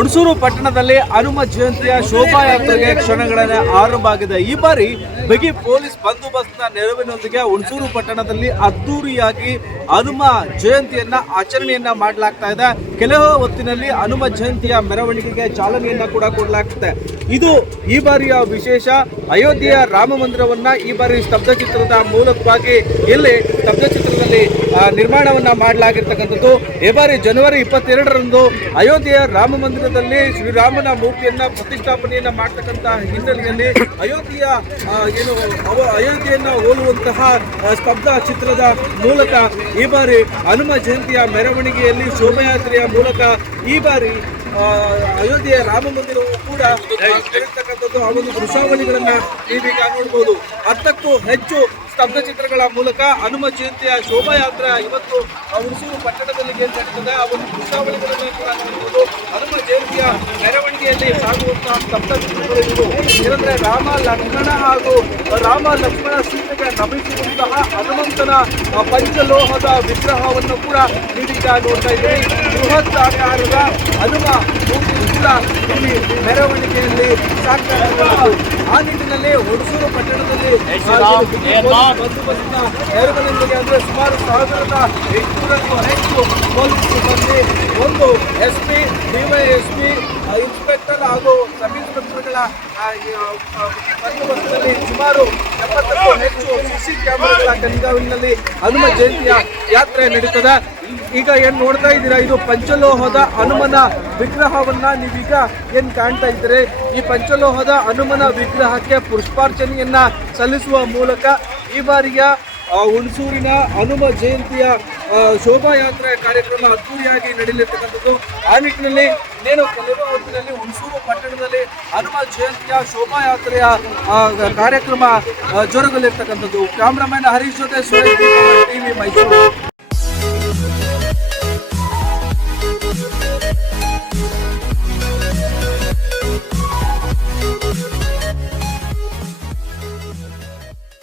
ಹುಣಸೂರು ಪಟ್ಟಣದಲ್ಲಿ ಹನುಮ ಜಯಂತಿಯ ಶೋಭಾಯಾತ್ರೆಗೆ ಕ್ಷಣಗಣನೆ ಆರಂಭ ಆಗಿದೆ. ಈ ಬಾರಿ ಬಿಗಿ ಪೊಲೀಸ್ ಬಂದೋಬಸ್ತ್ನ ನೆರವಿನೊಂದಿಗೆ ಹುಣಸೂರು ಪಟ್ಟಣದಲ್ಲಿ ಅದ್ದೂರಿಯಾಗಿ ಹನುಮ ಜಯಂತಿಯನ್ನ ಆಚರಣೆಯನ್ನ ಮಾಡಲಾಗ್ತಾ ಇದೆ. ಕೆಲವು ಹೊತ್ತಿನಲ್ಲಿ ಹನುಮ ಜಯಂತಿಯ ಮೆರವಣಿಗೆಗೆ ಚಾಲನೆಯನ್ನ ಕೂಡ ಕೊಡಲಾಗ್ತದೆ. ಇದು ಈ ಬಾರಿಯ ವಿಶೇಷ. ಅಯೋಧ್ಯೆಯ ರಾಮ ಮಂದಿರವನ್ನ ಈ ಬಾರಿ ಸ್ತಬ್ಧ ಚಿತ್ರದ ಮೂಲಕವಾಗಿ ಇಲ್ಲಿ ಸ್ತಬ್ಧ ಚಿತ್ರದಲ್ಲಿ ನಿರ್ಮಾಣವನ್ನ ಮಾಡಲಾಗಿರ್ತಕ್ಕಂಥದ್ದು. ಈ ಬಾರಿ ಜನವರಿ 22ರಂದು ಅಯೋಧ್ಯೆಯ ರಾಮ ಮಂದಿರದಲ್ಲಿ ಶ್ರೀರಾಮನ ಮೂರ್ತಿಯನ್ನ ಪ್ರತಿಷ್ಠಾಪನೆಯನ್ನ ಮಾಡತಕ್ಕಂಥ ಹಿನ್ನೆಲೆಯಲ್ಲಿ ಅಯೋಧ್ಯೆಯನ್ನ ಹೋಲುವಂತಹ ಸ್ತಬ್ಧ ಚಿತ್ರದ ಮೂಲಕ ಈ ಬಾರಿ ಹನುಮ ಜಯಂತಿಯ ಮೆರವಣಿಗೆಯಲ್ಲಿ ಶೋಭಾಯಾತ್ರೆಯ ಮೂಲಕ ಈ ಬಾರಿ ಅಯೋಧ್ಯೆಯ ರಾಮ ಮಂದಿರವು ಕೂಡ ಇರತಕ್ಕಂಥದ್ದು. ಆ ಒಂದು ದೃಶ್ಯಾವಳಿಗಳನ್ನ ನೀವೀಗ ನೋಡಬಹುದು. 10ಕ್ಕೂ ಹೆಚ್ಚು ಸ್ತಬ್ಧ ಚಿತ್ರಗಳ ಮೂಲಕ ಹನುಮ ಜಯಂತಿಯ ಶೋಭಾಯಾತ್ರೆ ಇವತ್ತು ಹುಣಸೂರು ಪಟ್ಟಣದಲ್ಲಿ ನಡೀತದೆ. ಆ ಒಂದು ದೃಶ್ಯಾವಳಿಗಳನ್ನು ಕೂಡ ನೋಡಬಹುದು. ಹನುಮ ಜಯಂತಿಯ ಮೆರವಣಿಗೆಯಲ್ಲಿ ಸಾಗುವಂತಹ ಸ್ತಬ್ಧ ಚಿತ್ರಗಳು ಇವು. ಏನಂದ್ರೆ ರಾಮ ಲಕ್ಷ್ಮಣ ಸೀತೆಗೆ ನಮಿಸುವಂತಹ ಹನುಮಂತನ ಪಂಚಲೋಹದ ವಿಗ್ರಹವನ್ನು ಕೂಡ ನೀವೀಗ ನೋಡ್ತಾ ಇದ್ದೀವಿ. ಬೃಹತ್ ಆಕಾರದ ಹನುಮ ಮೂರ್ತಿ ಕೂಡ ಇಲ್ಲಿ ಮೆರವಣಿಗೆಯಲ್ಲಿ ಸಾಗ್ತಾ ಇರಬಹುದು. ಆ ನಿಟ್ಟಿನಲ್ಲಿ ಹುಣಸೂರು ಪಟ್ಟಣದಲ್ಲಿ ಬಂದೋಬಸ್ತ್ನ ನೆರವಿನೊಂದಿಗೆ ಅಂದ್ರೆ ಸುಮಾರು 1800ಕ್ಕೂ ಹೆಚ್ಚು ಪೊಲೀಸ್ ಸಿಬ್ಬಂದಿ, ಒಂದು SP, DYSP, ಇನ್ಸ್ಪೆಕ್ಟರ್ ಹಾಗೂ ಸಬ್ ಇನ್ಸ್ಪೆಕ್ಟರ್ಗಳ ಬಂದೋಬಸ್ತ್ನಲ್ಲಿ ಸುಮಾರು 70ಕ್ಕೂ ಹೆಚ್ಚು CC ಕ್ಯಾಮೆರಾಗಳ ಕಣ್ಗಾವಲಿನಲ್ಲಿ ಹನುಮ ಜಯಂತಿಯ ಯಾತ್ರೆ ನಡೀತದೆ. ಈಗ ಏನ್ ನೋಡ್ತಾ ಇದ್ದೀರಾ, ಇದು ಪಂಚಲೋಹದ ಹನುಮನ ವಿಗ್ರಹವನ್ನ ನೀವೀಗ ಏನ್ ಕಾಣ್ತಾ ಇದ್ದೀರಿ. ಈ ಪಂಚಲೋಹದ ಹನುಮನ ವಿಗ್ರಹಕ್ಕೆ ಪುಷ್ಪಾರ್ಚನೆಯನ್ನ ಸಲ್ಲಿಸುವ ಮೂಲಕ ಈ ಬಾರಿಯ ಹುಣಸೂರಿನ ಹನುಮ ಜಯಂತಿಯ ಶೋಭಾಯಾತ್ರೆ ಕಾರ್ಯಕ್ರಮ ಅದ್ದೂರಿಯಾಗಿ ನಡೆಯಲಿರ್ತಕ್ಕಂಥದ್ದು. ಆ ನಿಟ್ಟಿನಲ್ಲಿ ಕೆಲವು ಹೊತ್ತಿನಲ್ಲಿ ಹುಣಸೂರು ಪಟ್ಟಣದಲ್ಲಿ ಹನುಮ ಜಯಂತಿಯ ಶೋಭಾಯಾತ್ರೆಯ ಕಾರ್ಯಕ್ರಮ ಜರುಗಲಿರ್ತಕ್ಕಂಥದ್ದು. ಕ್ಯಾಮ್ರಾಮನ್ ಹರೀಶ್ ಜೊತೆ ಸುರೇಶ್, ಟಿವಿ ಮೈಸೂರು.